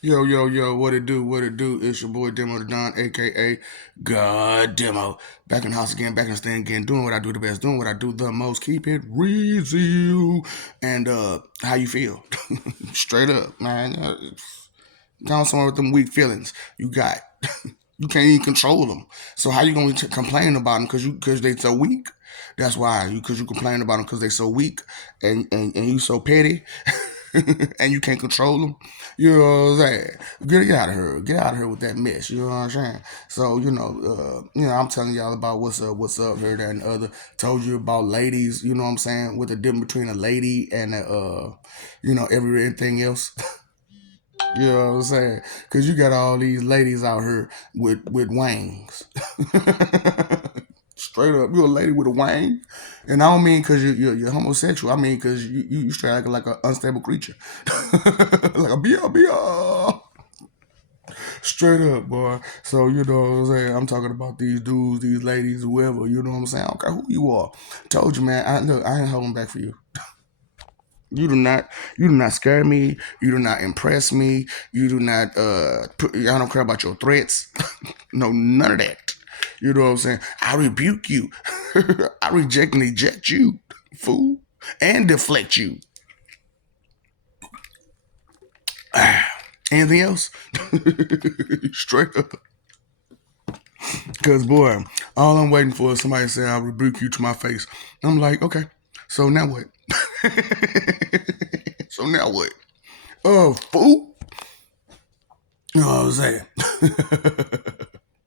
Yo, yo, yo, what it do? What it do? It's your boy Demo the Don, aka God Demo. Back in the house again, back in the stand again, doing what I do the best, doing what I do the most. Keep it real. And how you feel? Straight up, man. Down somewhere with them weak feelings you got. You can't even control them. So how you gonna complain about them because they so weak? That's why because you complain about them because they so weak and you so petty and you can't control them. You know what I'm saying? Get out of here. Get out of here with that mess. You know what I'm saying? So I'm telling y'all about what's up here, that and the other. Told you about ladies. You know what I'm saying? With the difference between a lady and everything else. You know what I'm saying? Because you got all these ladies out here with wangs. Straight up, you a lady with a wang, and I don't mean because you're homosexual. I mean because you straight acting like an unstable creature, like a BL. Straight up, boy. So you know what I'm saying. I'm talking about these dudes, these ladies, whoever. You know what I'm saying. I don't care who you are. Told you, man. I ain't holding back for you. You do not scare me. You do not impress me. You do not I don't care about your threats. No, none of that. You know what I'm saying? I rebuke you. I reject and eject you, fool. And deflect you. Anything else? Straight up. Cause boy, all I'm waiting for is somebody to say I rebuke you to my face. I'm like, okay, so now what? So now what? Oh, fool. You know what I'm saying?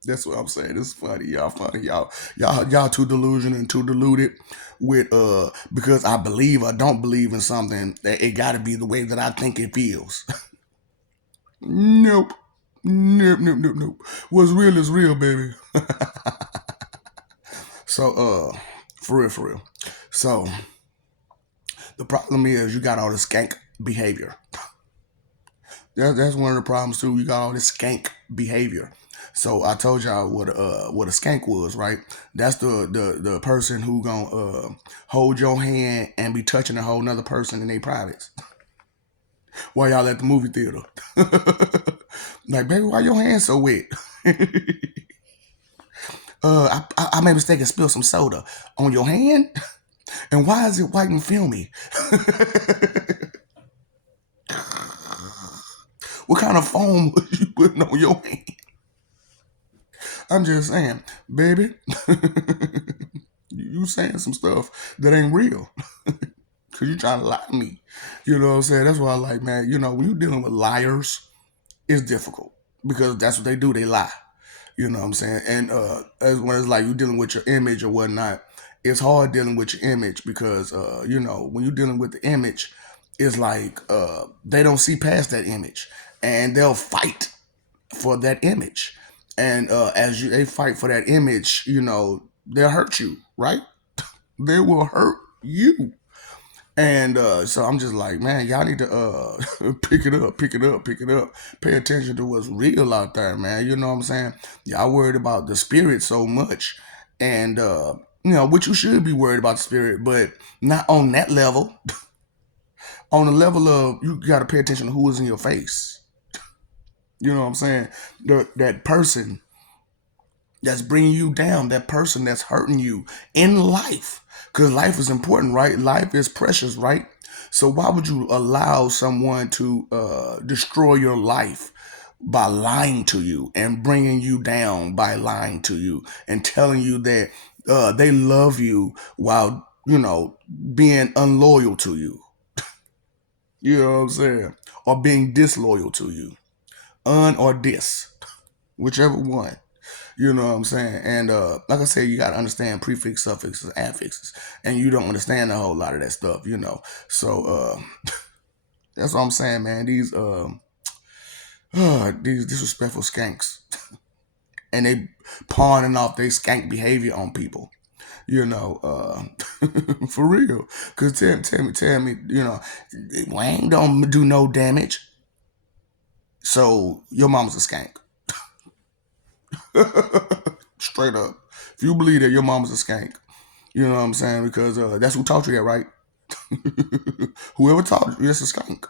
That's what I'm saying. It's funny, y'all. Funny, y'all too delusional and too deluded with because I believe or don't believe in something that it got to be the way that I think it feels. Nope. Nope. What's real is real, baby. So for real. So the problem is you got all this skank behavior. That's one of the problems too. You got all this skank behavior. So I told y'all what a skank was, right? That's the person who gonna hold your hand and be touching a whole nother person in their privates while y'all at the movie theater. Like, baby, why your hand so wet? I made a mistake and spilled some soda on your hand. And why is it white and filmy? What kind of foam was you putting on your hand? I'm just saying, baby, you saying some stuff that ain't real. Cause you trying to lie to me. You know what I'm saying? That's why I like, man, when you're dealing with liars, it's difficult. Because that's what they do, they lie. You know what I'm saying? And as when it's like you dealing with your image or whatnot, it's hard dealing with your image because when you're dealing with the image, it's like they don't see past that image. And they'll fight for that image. And they fight for that image, they'll hurt you, right? They will hurt you. And so I'm just like, man, y'all need to pick it up, pick it up, pick it up. Pay attention to what's real out there, man. You know what I'm saying? Y'all worried about the spirit so much. And, which you should be worried about the spirit, but not on that level. On the level of you got to pay attention to who is in your face. You know what I'm saying? That person that's bringing you down, that person that's hurting you in life. Because life is important, right? Life is precious, right? So why would you allow someone to destroy your life by lying to you and bringing you down by lying to you and telling you that they love you while, being unloyal to you? You know what I'm saying? Or being disloyal to you. Un or dis, whichever one. You know what I'm saying? And like I said, you got to understand prefix, suffixes, affixes. And you don't understand a whole lot of that stuff. So that's what I'm saying, man. These disrespectful skanks. And they pawning off their skank behavior on people. For real. Because tell me, Wang don't do no damage. So your mama's a skank. Straight up. If you believe that your mama's a skank, you know what I'm saying? Because that's who taught you that, right? Whoever taught you, that's a skank.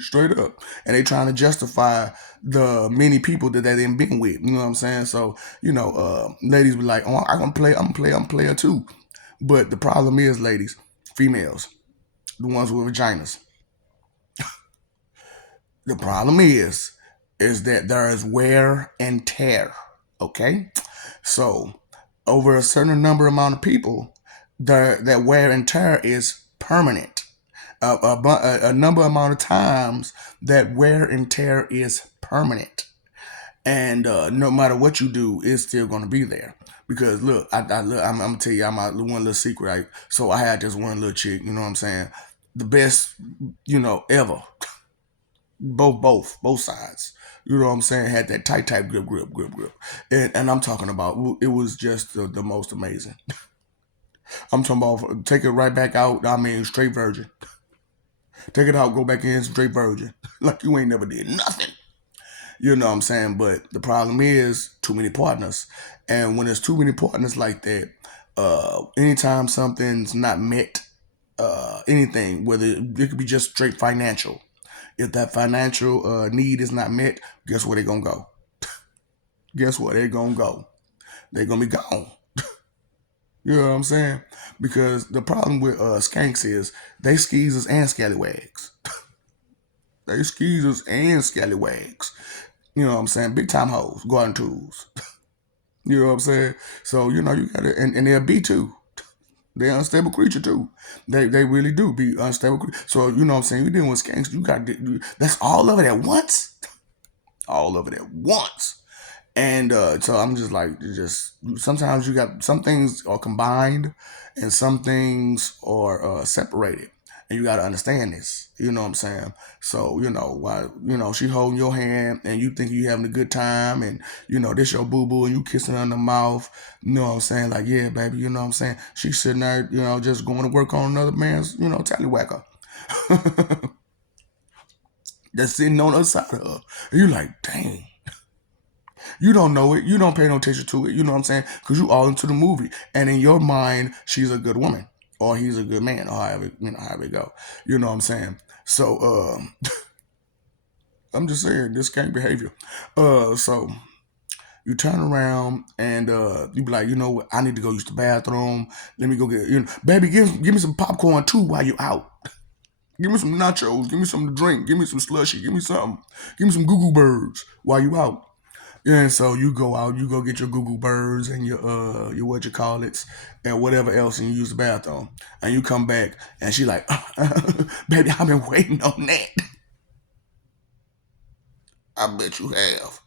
Straight up. And they trying to justify the many people that they didn't been with. You know what I'm saying? So, ladies be like, oh, I'm a player too. But the problem is, ladies, females, the ones with vaginas. The problem is that there is wear and tear. Okay? So over a certain number amount of people, that wear and tear is permanent. A number amount of times that wear and tear is permanent, and no matter what you do, it's still going to be there. Because look, I'm gonna tell you, I'm my one little secret. Right? So I had this one little chick. You know what I'm saying? The best, ever. Both sides. You know what I'm saying? Had that tight grip, and I'm talking about it was just the most amazing. I'm talking about take it right back out. I mean, straight virgin. Take it out, go back in, straight virgin. Like you ain't never did nothing. You know what I'm saying? But the problem is too many partners. And when there's too many partners like that, anytime something's not met, anything, whether it could be just straight financial. If that financial need is not met, guess where they're gonna go? Guess where they're gonna go? They're gonna be gone. You know what I'm saying? Because the problem with skanks is they skeezers and scallywags. They skeezers and scallywags. You know what I'm saying? Big time hoes, garden tools. You know what I'm saying? So, you gotta, and they're B too. They're unstable creature too. They really do be unstable. So, you know what I'm saying? You're dealing with skanks, you got that's all of it at once. All of it at once. And so I'm just like, just sometimes you got some things are combined and some things are separated. And you got to understand this. You know what I'm saying? So, why, she holding your hand and you think you having a good time and, this your boo boo and you kissing her in the mouth. You know what I'm saying? Like, yeah, baby, you know what I'm saying? She's sitting there, just going to work on another man's, tallywhacker. That's sitting on the other side of her. And you're like, dang. You don't know it. You don't pay no attention to it. You know what I'm saying? Because you all into the movie. And in your mind, she's a good woman. Or he's a good man. Or however it go. You know what I'm saying? So, I'm just saying, this can't behavior. So you turn around and you be like, you know what? I need to go use the bathroom. Let me go get, baby, give me some popcorn too while you out. Give me some nachos. Give me some to drink. Give me some slushy. Give me something. Give me some goo goo birds while you out. And so you go out, you go get your Google birds and your what you call it, and whatever else, and you use the bathroom. And you come back, and she like, baby, I've been waiting on that. I bet you have.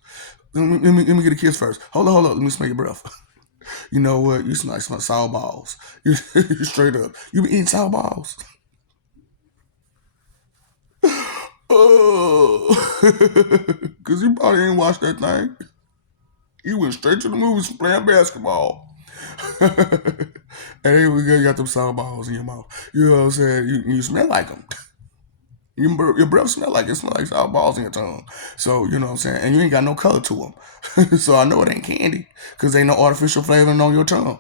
Let me get a kiss first. Hold on. Let me smell your breath. You know what? You smell like sour balls. You straight up. You been eating sour balls. Oh, because you probably ain't watched that thing. You went straight to the movies playing basketball. And here we go, you got them sour balls in your mouth. You know what I'm saying? You smell like them. Your breath smell like it. Smell like sour balls in your tongue. So, you know what I'm saying? And you ain't got no color to them. So I know it ain't candy because ain't no artificial flavoring on your tongue.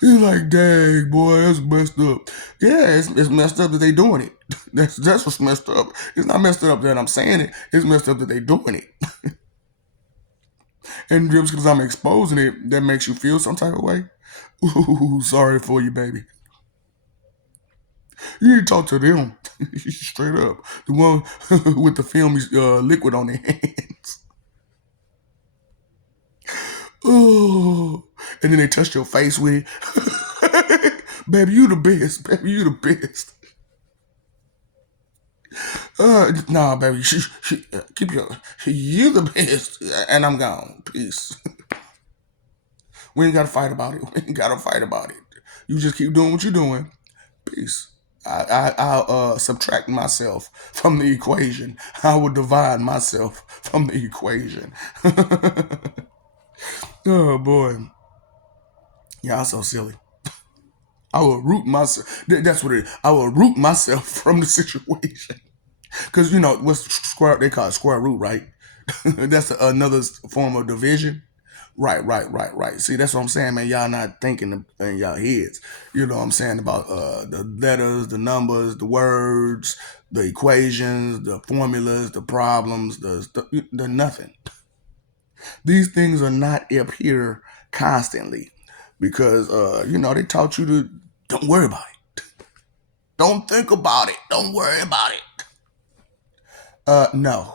You're like, dang, boy, that's messed up. Yeah, it's messed up that they doing it. That's what's messed up. It's not messed up that I'm saying it. It's messed up that they doing it. And just because I'm exposing it, that makes you feel some type of way. Ooh, sorry for you, baby. You need to talk to them. Straight up. The one with the film liquid on their hands. Oh, and then they touch your face with it. Baby, you the best. Baby, you the best. Nah, baby, keep you the best. And I'm gone. Peace. We ain't got to fight about it. We ain't got to fight about it. You just keep doing what you're doing. Peace. I'll subtract myself from the equation. I will divide myself from the equation. Oh boy, y'all so silly. I will root myself. That's what it is. I will root myself from the situation. Because what's square? They call it square root, right? That's another form of division. Right. See, that's what I'm saying, man. Y'all not thinking in y'all heads. You know what I'm saying about the letters, the numbers, the words, the equations, the formulas, the problems, the nothing. These things are not up here constantly because they taught you to don't worry about it. Don't think about it. Don't worry about it. No.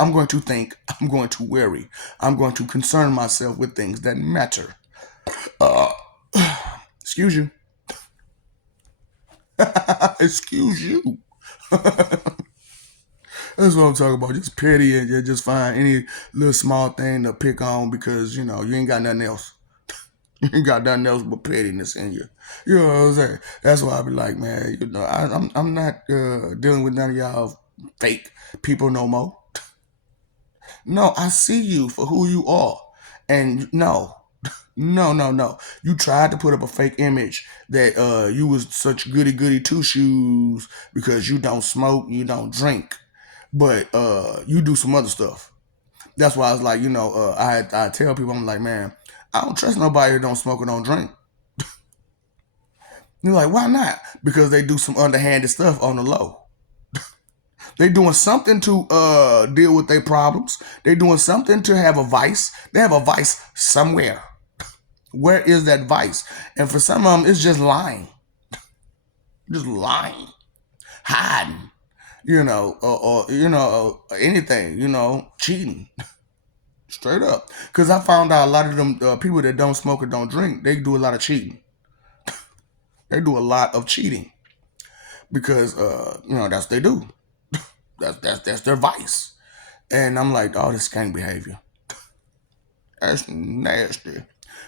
I'm going to think. I'm going to worry. I'm going to concern myself with things that matter. Uh, excuse you. Excuse you. That's what I'm talking about. Just petty and just find any little small thing to pick on because you ain't got nothing else. You ain't got nothing else but pettiness in you. You know what I'm saying? That's why I be like, man, I'm not dealing with none of y'all fake people no more. No, I see you for who you are, and no. You tried to put up a fake image that you was such goody two shoes because you don't smoke, you don't drink, but you do some other stuff. That's why I was like, I tell people, I'm like, man, I don't trust nobody that don't smoke or don't drink. You're like, why not? Because they do some underhanded stuff on the low. They doing something to deal with their problems. They doing something to have a vice. They have a vice somewhere. Where is that vice? And for some of them, it's just lying, hiding, or anything, cheating, straight up. Because I found out a lot of them people that don't smoke or don't drink, they do a lot of cheating. They do a lot of cheating because that's what they do. That's their vice. And I'm like, oh, this skank behavior. That's nasty.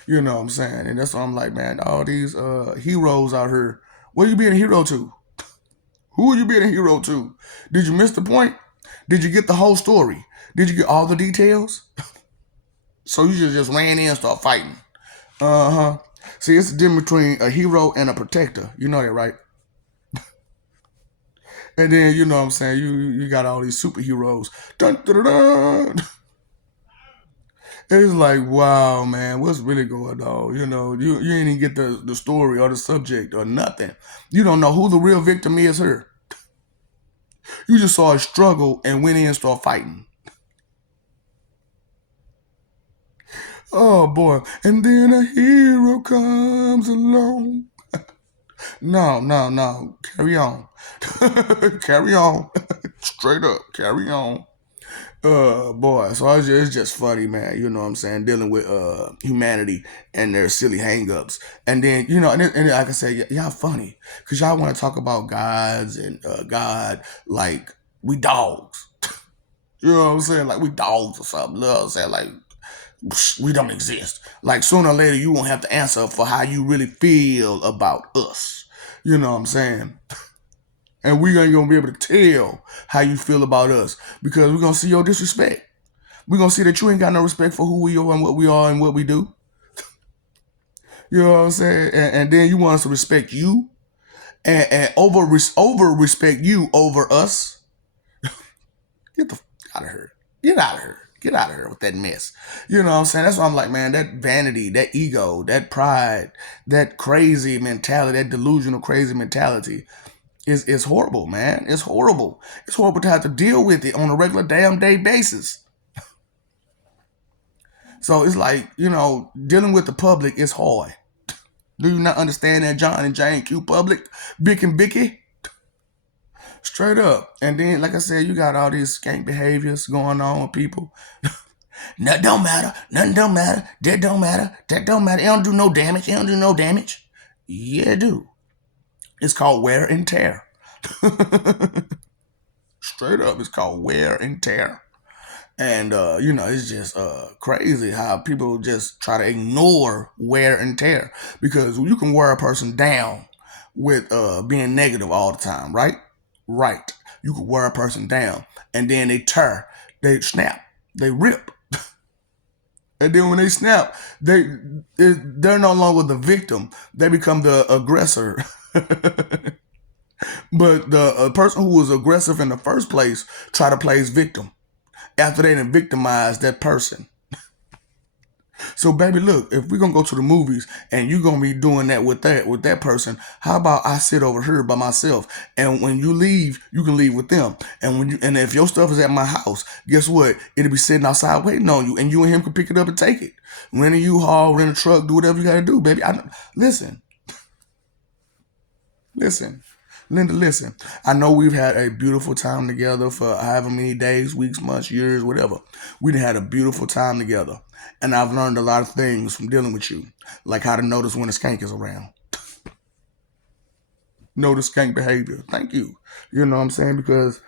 You know what I'm saying? And that's why I'm like, man, all these heroes out here, what are you being a hero to? Who are you being a hero to? Did you miss the point? Did you get the whole story? Did you get all the details? So you just ran in and start fighting. Uh-huh. See, it's the difference between a hero and a protector. You know that, right? And then, you know what I'm saying, you got all these superheroes. Dun, dun, dun, dun. It's like, wow, man, what's really going on? You ain't even get the story or the subject or nothing. You don't know who the real victim is here. You just saw a struggle and went in and started fighting. Oh boy. And then a hero comes along. No. Carry on. Carry on. Straight up. Carry on. Boy, so it's just funny, man. You know what I'm saying? Dealing with humanity and their silly hangups, and then and like I said, y'all funny because y'all want to talk about gods and God like we dogs. You know what I'm saying? Like we dogs or something. You know what I'm saying? Like we don't exist. Like sooner or later, you won't have to answer for how you really feel about us. You know what I'm saying? And we ain't gonna be able to tell how you feel about us because we're gonna see your disrespect. We're gonna see that you ain't got no respect for who we are and what we do. You know what I'm saying? And then you want us to respect you and over respect you over us. Get the out of here. Get out of here. Get out of here with that mess. You know what I'm saying? That's why I'm like, man, that vanity, that ego, that pride, that crazy mentality, that delusional crazy mentality is horrible, man. It's horrible. It's horrible to have to deal with it on a regular damn day basis. So it's like, dealing with the public is hard. Do you not understand that John and Jane Q public? Bick and Bicky? Straight up. And then, like I said, you got all these skank behaviors going on with people. Nothing don't matter. Nothing don't matter. That don't matter. That don't matter. It don't do no damage. It don't do no damage. Yeah, it do. It's called wear and tear. Straight up, it's called wear and tear. And it's just crazy how people just try to ignore wear and tear because you can wear a person down with being negative all the time, right? Right. You can wear a person down, and then they tear, they snap, they rip, and then when they snap, they're no longer the victim; they become the aggressor. But the person who was aggressive in the first place try to play his victim after they done victimized that person. So baby, look, if we're gonna go to the movies and you're gonna be doing that with that person, how about I sit over here by myself? And when you leave, you can leave with them. And if your stuff is at my house, guess what? It'll be sitting outside waiting on you, and you and him can pick it up and take it. Rent a U-Haul, rent a truck, do whatever you gotta do, baby. Listen, listen. Linda, listen. I know we've had a beautiful time together for however many days, weeks, months, years, whatever. We done had a beautiful time together. And I've learned a lot of things from dealing with you. Like how to notice when a skank is around. Notice skank behavior. Thank you. You know what I'm saying? Because,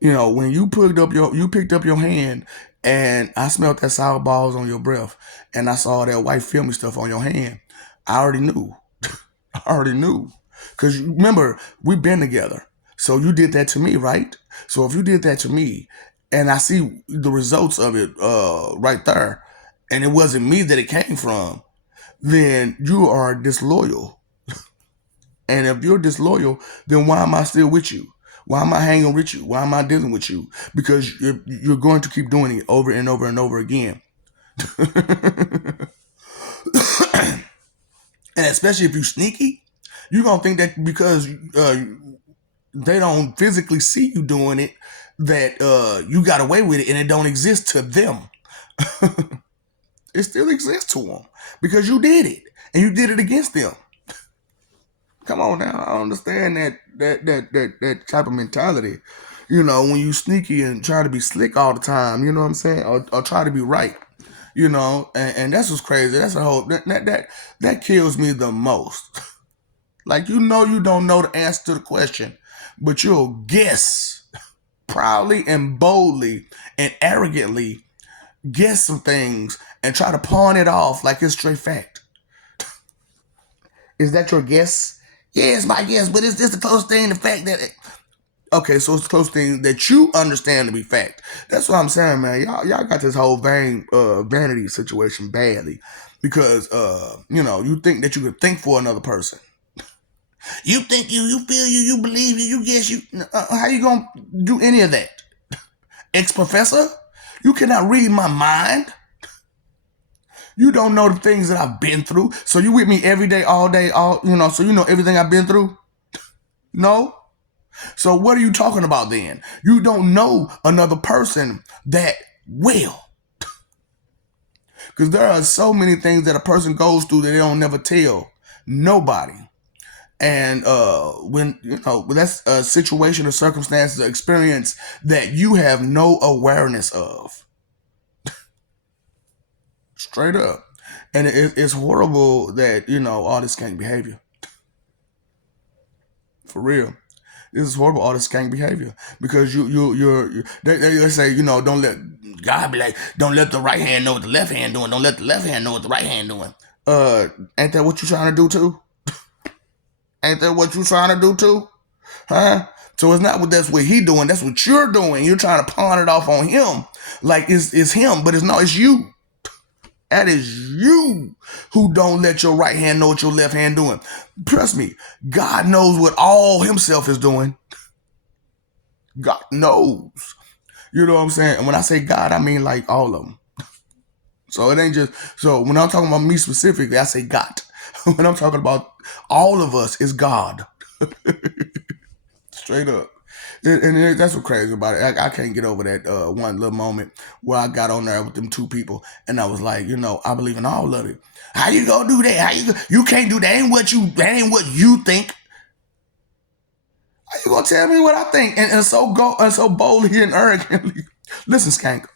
when you picked up your hand and I smelled that sour balls on your breath and I saw that white filmy stuff on your hand, I already knew. I already knew. Because remember, we've been together. So you did that to me, right? So if you did that to me and I see the results of it right there, and it wasn't me that it came from, then you are disloyal. And if you're disloyal, then why am I still with you? Why am I hanging with you? Why am I dealing with you? Because you're going to keep doing it over and over and over again. And especially if you sneaky, you're going to think that because they don't physically see you doing it, that you got away with it and it don't exist to them. It still exists to them because you did it and you did it against them. Come on now, I understand that type of mentality. When you sneaky and try to be slick all the time, you know what I'm saying, or try to be right. And that's what's crazy. That's a whole that kills me the most. Like you don't know the answer to the question, but you'll guess proudly and boldly and arrogantly guess some things and try to pawn it off like it's straight fact. Is that your guess? Yeah, it's my guess, but it's just the close thing, the fact that okay, so it's the close thing that you understand to be fact. That's what I'm saying, man. Y'all got this whole vanity situation badly. Because you think that you could think for another person. You think you feel you believe you guess you how you gonna do any of that? Ex-professor? You cannot read my mind. You don't know the things that I've been through. So you with me every day, all day, so you know everything I've been through? No? So what are you talking about then? You don't know another person that well. Because there are so many things that a person goes through that they don't never tell nobody. And when that's a situation or circumstances or experience that you have no awareness of. Straight up. And it's horrible that, all this skank behavior. For real. This is horrible, all this skank behavior. Because they say, don't let, God be like, don't let the right hand know what the left hand doing. Don't let the left hand know what the right hand doing. Ain't that what you trying to do too? Ain't that what you trying to do too? Huh? So it's not that's what he doing. That's what you're doing. You're trying to pawn it off on him. Like it's him, but it's you. That is you who don't let your right hand know what your left hand doing. Trust me, God knows what all himself is doing. God knows. You know what I'm saying? And when I say God, I mean like all of them. So it ain't just, so when I'm talking about me specifically, I say God. When I'm talking about all of us is God. Straight up. And that's what's crazy about it. I can't get over that one little moment where I got on there with them two people and I was like, I believe in all of it. How you gonna do that? You can't do that. That ain't what you think. How you gonna tell me what I think? And so boldly and arrogantly. Listen, skank.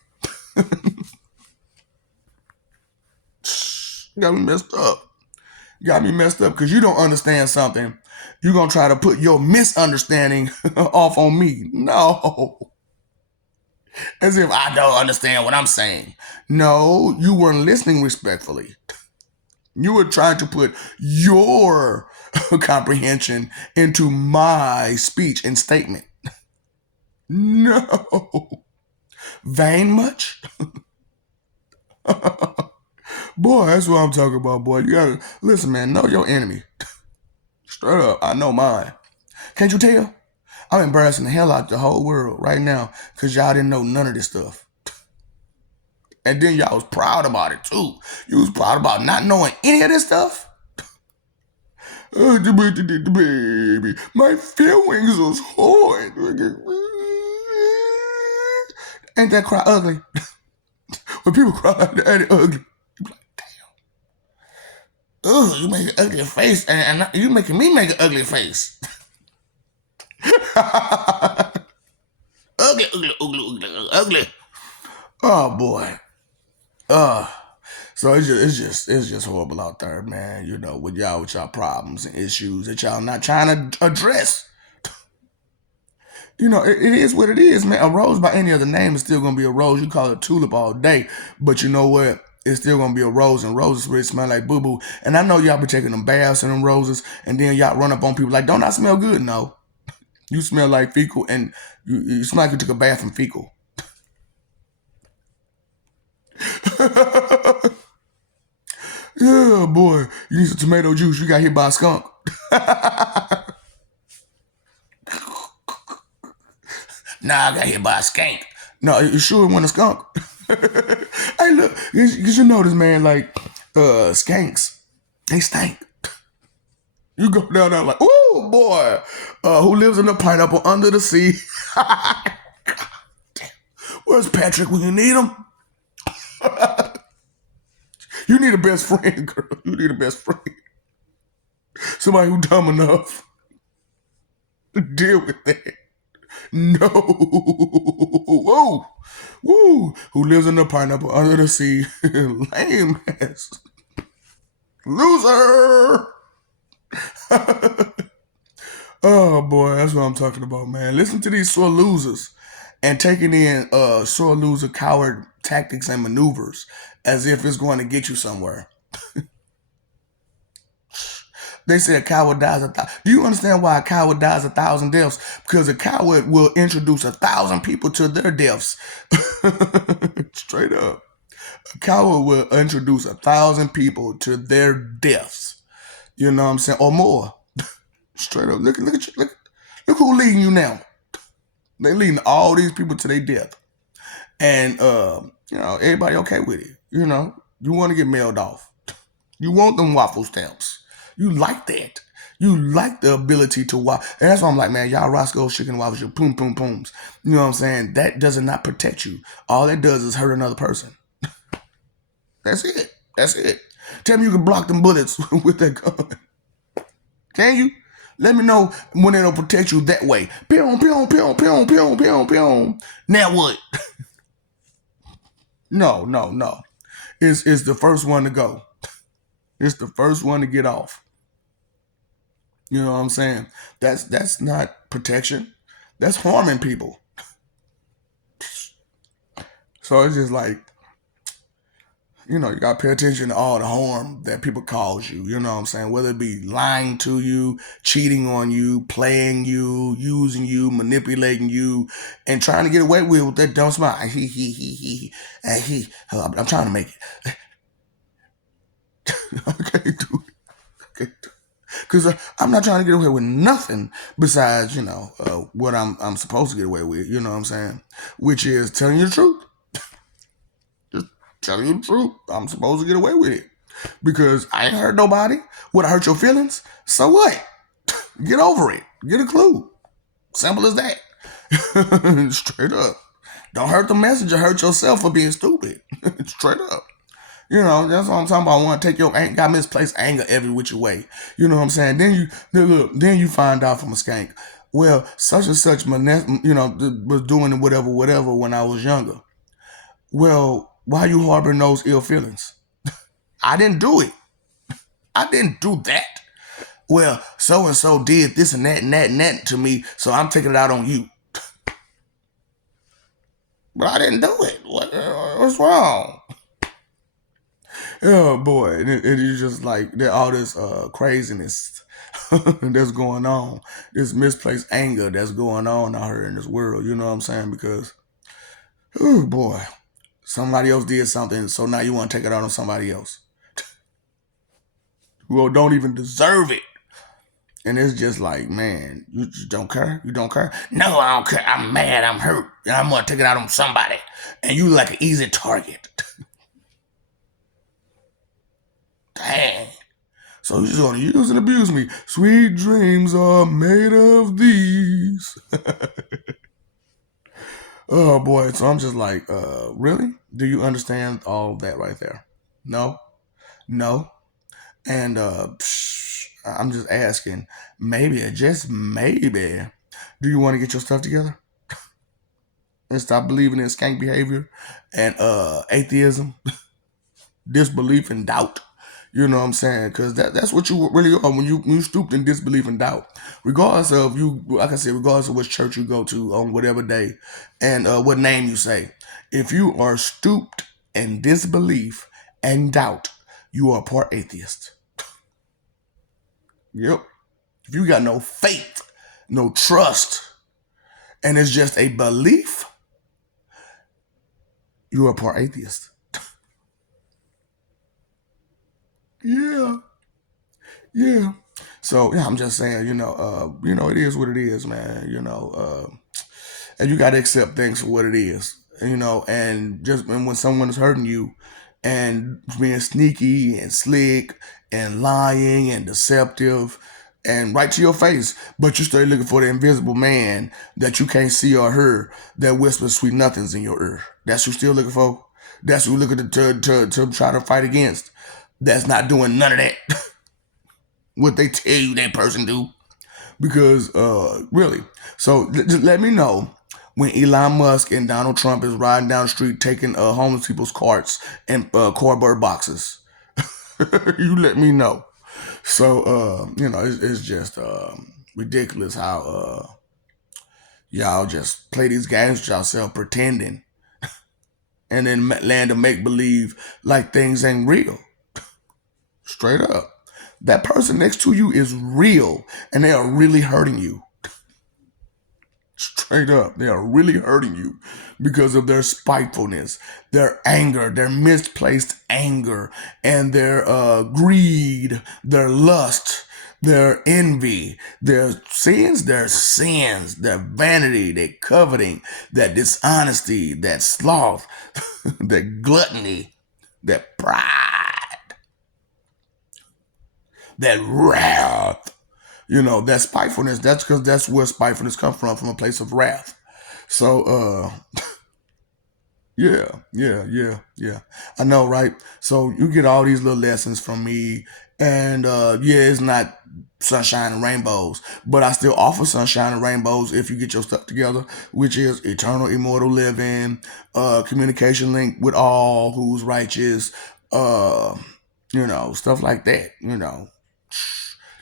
Got me messed up. Got me messed up because you don't understand something. You're going to try to put your misunderstanding off on me. No. As if I don't understand what I'm saying. No, you weren't listening respectfully. You were trying to put your comprehension into my speech and statement. No. Vain much? Boy, that's what I'm talking about, boy. You gotta, listen, man, know your enemy. Straight up, I know mine. Can't you tell? I'm embarrassing the hell out the whole world right now because y'all didn't know none of this stuff. And then y'all was proud about it too. You was proud about not knowing any of this stuff. The baby, my feelings was hard. Ain't that cry ugly? When people cry, that ain't ugly. You be like, damn. Ugh, you make an ugly face, and you making me make an ugly face. Ugly, ugly, ugly, ugly, ugly. Oh boy. So it's just horrible out there, man. You know, with y'all problems and issues that y'all not trying to address. You know, it is what it is, man. A rose by any other name is still gonna be a rose. You call it a tulip all day, but you know what? It's still gonna be a rose, and roses really smell like boo boo. And I know y'all be taking them baths in them roses, and then y'all run up on people like, "Don't I smell good?" No, you smell like fecal, and you smell like you took a bath in fecal. Yeah, boy, you need some tomato juice. You got hit by a skunk. Nah, I got hit by a skank. No, it sure wasn't a skunk. Hey, look, because you notice, man, like, skanks, they stink. You go down there like, oh, boy, who lives in the pineapple under the sea? Where's Patrick when you need him? You need a best friend, girl. You need a best friend. Somebody who's dumb enough to deal with that. No. Whoa. Woo. Who lives in the pineapple under the sea. Lame ass. Loser. Oh boy, that's what I'm talking about, man. Listen to these sore losers and taking in sore loser coward tactics and maneuvers as if it's going to get you somewhere. They say a coward dies Do you understand why a coward dies 1,000 deaths? Because a coward will introduce 1,000 people to their deaths. Straight up. A coward will introduce 1,000 people to their deaths. You know what I'm saying? Or more. Straight up. Look at you. Look who's leading you now. They leading all these people to their death. And you know, everybody okay with it. You know, you want to get mailed off. You want them waffle stamps. You like that. You like the ability to watch. And that's why I'm like, man, y'all Roscoe chicken waffles, your poom poom pooms. You know what I'm saying? That does not protect you. All it does is hurt another person. That's it. That's it. Tell me you can block them bullets with that gun. Can you? Let me know when it'll protect you that way. Pew, pew, pew, pew, pew, pew, pew. Now what? No. It's the first one to go. It's the first one to get off. You know what I'm saying? That's not protection. That's harming people. So it's just like, you know, you got to pay attention to all the harm that people cause you. You know what I'm saying? Whether it be lying to you, cheating on you, playing you, using you, manipulating you, and trying to get away with that dumb smile. I'm trying to make it. Okay, dude. Okay. Because I'm not trying to get away with nothing besides, you know, what I'm supposed to get away with. You know what I'm saying? Which is telling you the truth. Just telling you the truth. I'm supposed to get away with it. Because I ain't hurt nobody. Would I hurt your feelings? So what? Get over it. Get a clue. Simple as that. Straight up. Don't hurt the messenger. Hurt yourself for being stupid. Straight up. You know, that's what I'm talking about. I want to take your got misplaced anger every which way. You know what I'm saying? Then you find out from a skank. Well, such and such, you know, was doing whatever when I was younger. Well, why you harboring those ill feelings? I didn't do it. I didn't do that. Well, so and so did this and that to me, so I'm taking it out on you. But I didn't do it. What's wrong? Oh boy, it is just like all this craziness that's going on, this misplaced anger that's going on out here in this world. You know what I'm saying? Because, oh boy, somebody else did something, so now you want to take it out on somebody else who don't even deserve it. And it's just like, man, you just don't care? You don't care? No, I don't care. I'm mad. I'm hurt. And I'm going to take it out on somebody. And you like an easy target. Dang. So you're just gonna use and abuse me. Sweet dreams are made of these. Oh boy. So I'm just like, really? Do you understand all of that right there? No? No? And I'm just asking, maybe, just maybe, do you want to get your stuff together and stop believing in skank behavior and atheism, disbelief and doubt? You know what I'm saying? Because that's what you really are when you stooped in disbelief and doubt. Regardless of you, like I said, regardless of which church you go to on whatever day and what name you say, if you are stooped in disbelief and doubt, you are part atheist. Yep. If you got no faith, no trust, and it's just a belief, you are part atheist. Yeah, yeah. So yeah, I'm just saying, it is what it is, man. And you got to accept things for what it is, and just and when someone is hurting you and being sneaky and slick and lying and deceptive and right to your face, but you start looking for the invisible man that you can't see or hear that whispers sweet nothings in your ear. That's what you're still looking for. That's what you're looking to try to fight against. That's not doing none of that. What they tell you that person do. Because really, so just let me know when Elon Musk and Donald Trump is riding down the street taking homeless people's carts and cardboard boxes. You let me know. So it's just ridiculous how y'all just play these games with yourself pretending and then land to make believe like things ain't real. Straight up. That person next to you is real and they are really hurting you. Straight up. They are really hurting you because of their spitefulness, their anger, their misplaced anger, and their greed, their lust, their envy, their sins, their vanity, their coveting, that dishonesty, that sloth, that gluttony, that pride, that wrath. That spitefulness, that's because that's where spitefulness comes from a place of wrath. So, yeah. I know, right? So you get all these little lessons from me, and yeah, it's not sunshine and rainbows, but I still offer sunshine and rainbows if you get your stuff together, which is eternal, immortal living, communication link with all who's righteous, uh, stuff like that.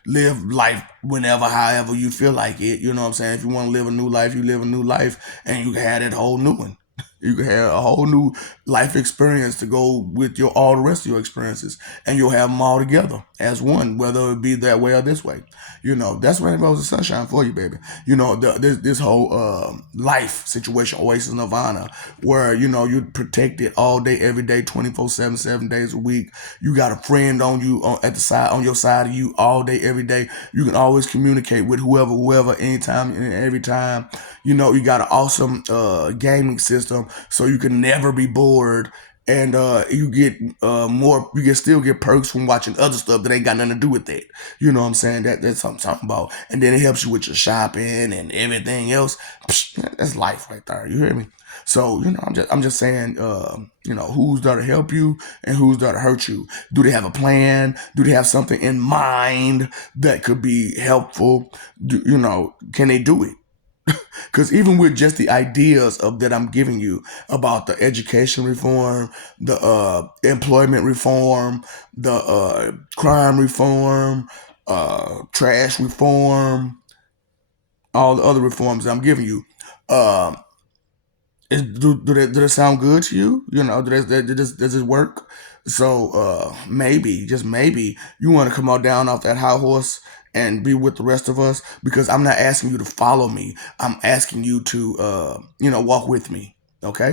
Live life whenever, however you feel like it. You know what I'm saying? If you want to live a new life, you live a new life, and you can have that whole new one. You can have a whole new life experience to go with all the rest of your experiences, and you'll have them all together as one, whether it be that way or this way. That's rainbows and sunshine for you, baby. This whole life situation, Oasis Nirvana, where you protect it all day, every day, 24/7, 7 days a week. You got a friend on you at the side, on your side of you all day, every day. You can always communicate with whoever, anytime, and every time. You got an awesome gaming system, so you can never be bored. And you get you can still get perks from watching other stuff that ain't got nothing to do with that. You know what I'm saying? That's something I'm talking about. And then it helps you with your shopping and everything else. Psh, that's life right there. You hear me? So I'm just saying, who's there to help you and who's there to hurt you? Do they have a plan? Do they have something in mind that could be helpful? Can they do it? Because even with just the ideas of that I'm giving you about the education reform, the employment reform, the crime reform, trash reform, all the other reforms that I'm giving you, um, do they sound good to you? Does it work? So maybe, just maybe, you want to come out down off that high horse and be with the rest of us, because I'm not asking you to follow me. I'm asking you to walk with me. Okay.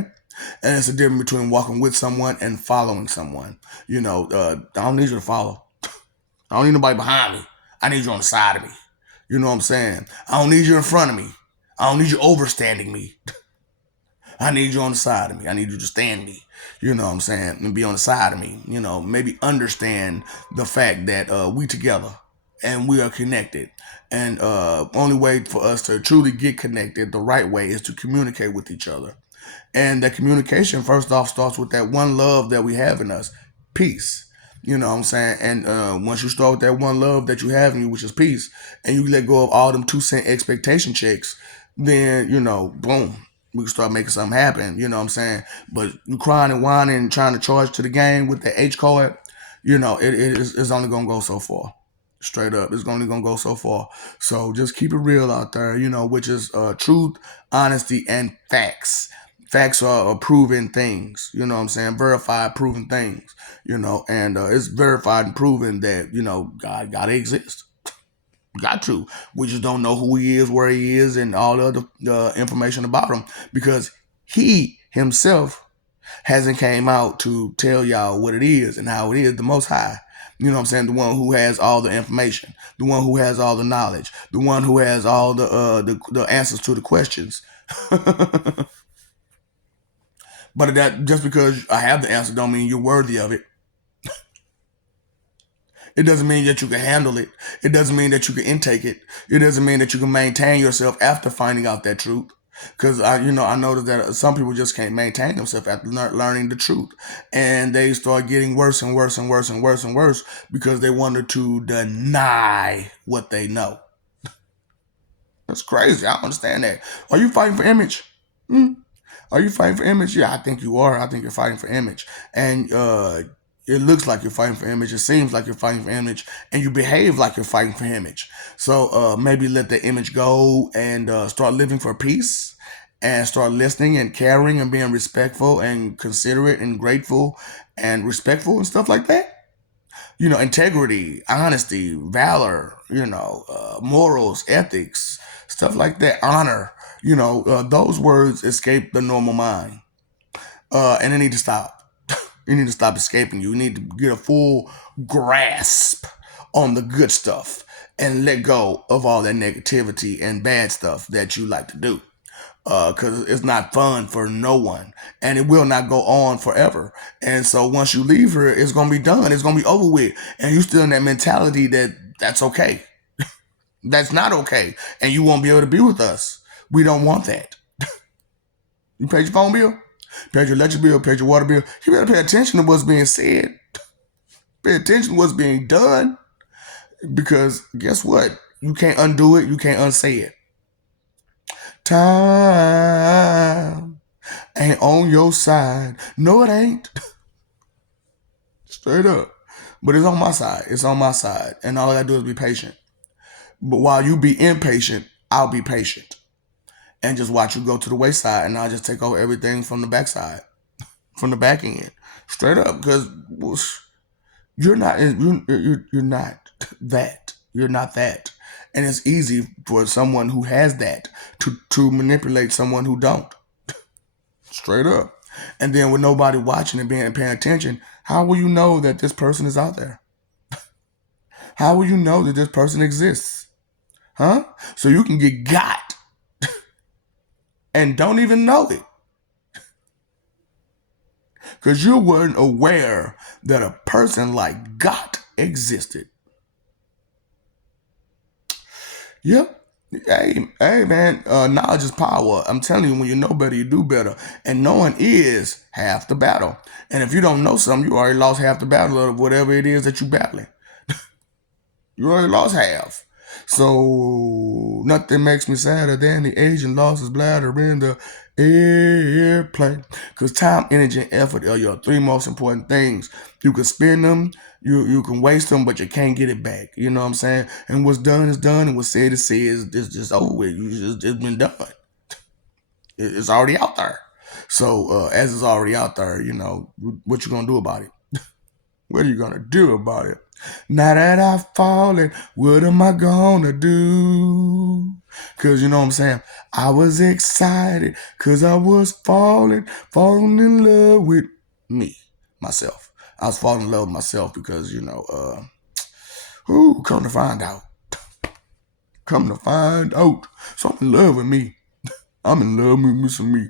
And it's a difference between walking with someone and following someone. I don't need you to follow. I don't need nobody behind me. I need you on the side of me. You know what I'm saying? I don't need you in front of me. I don't need you overstanding me. I need you on the side of me. I need you to stand me. You know what I'm saying? And be on the side of me. You know, maybe understand the fact that we together and we are connected. And only way for us to truly get connected the right way is to communicate with each other. And that communication, first off, starts with that one love that we have in us, peace. You know what I'm saying? And once you start with that one love that you have in you, which is peace, and you let go of all them 2 cent expectation checks, then, boom, we can start making something happen. You know what I'm saying? But you crying and whining and trying to charge to the game with the H card, it's only going to go so far. Straight up, it's only gonna go so far. So just keep it real out there, which is truth, honesty, and facts. Facts are proven things, you know what I'm saying? Verified, proven things, and it's verified and proven that, God gotta exist. Got to. We just don't know who he is, where he is, and all the other information about him because he himself hasn't came out to tell y'all what it is and how it is. The Most High, you know what I'm saying, the one who has all the information, the one who has all the knowledge, the one who has all the answers to the questions. But that just because I have the answer don't mean you're worthy of it. It doesn't mean that you can handle it. It doesn't mean that you can intake it. It doesn't mean that you can maintain yourself after finding out that truth. Because I noticed that some people just can't maintain themselves after learning the truth, and they start getting worse and worse and worse and worse and worse because they wanted to deny what they know. That's crazy. I don't understand that. Are you fighting for image? Hmm? Are you fighting for image? Yeah, I think you are. I think you're fighting for image. And it looks like you're fighting for image. It seems like you're fighting for image. And you behave like you're fighting for image. So maybe let the image go and start living for peace and start listening and caring and being respectful and considerate and grateful and respectful and stuff like that. Integrity, honesty, valor, morals, ethics, stuff like that, honor. Those words escape the normal mind, and they need to stop. You need to stop escaping you. You need to get a full grasp on the good stuff and let go of all that negativity and bad stuff that you like to do. Because it's not fun for no one, and it will not go on forever. And so once you leave here, it's gonna be done. It's gonna be over with, and you still in that mentality that that's okay. That's not okay, and you won't be able to be with us. We don't want that. You paid your phone bill, paid your electric bill, paid your water bill. You better pay attention to what's being said. Pay attention to what's being done, because guess what? You can't undo it. You can't unsay it. Time ain't on your side. No, it ain't. Straight up. But it's on my side. It's on my side. And all I gotta do is be patient. But while you be impatient, I'll be patient. And just watch you go to the wayside, and I'll just take over everything from the backside, from the back end. Straight up. Because you're not you're not that. You're not that. And it's easy for someone who has that to manipulate someone who don't. Straight up. And then with nobody watching and paying attention, how will you know that this person is out there? How will you know that this person exists? Huh? So you can get got and don't even know it. Because you weren't aware that a person like got existed. Yep. Hey, man, knowledge is power. I'm telling you, when you know better, you do better. And knowing is half the battle. And if you don't know something, you already lost half the battle of whatever it is that you're battling. You already lost half. So nothing makes me sadder than the agent lost his bladder in the airplane. Because time, energy, and effort are your 3 most important things. You can spend them, you can waste them, but you can't get it back. You know what I'm saying? And what's done is done, and what's said is said. It's just over with. It's been done. It's already out there. So as it's already out there, what you gonna do about it? What are you gonna do about it? Now that I've fallen, what am I gonna do? Cause you know what I'm saying? I was excited cause I was falling in love with me, myself. I was falling in love with myself because, come to find out. Come to find out. So I'm in love with me. I'm in love with me some me.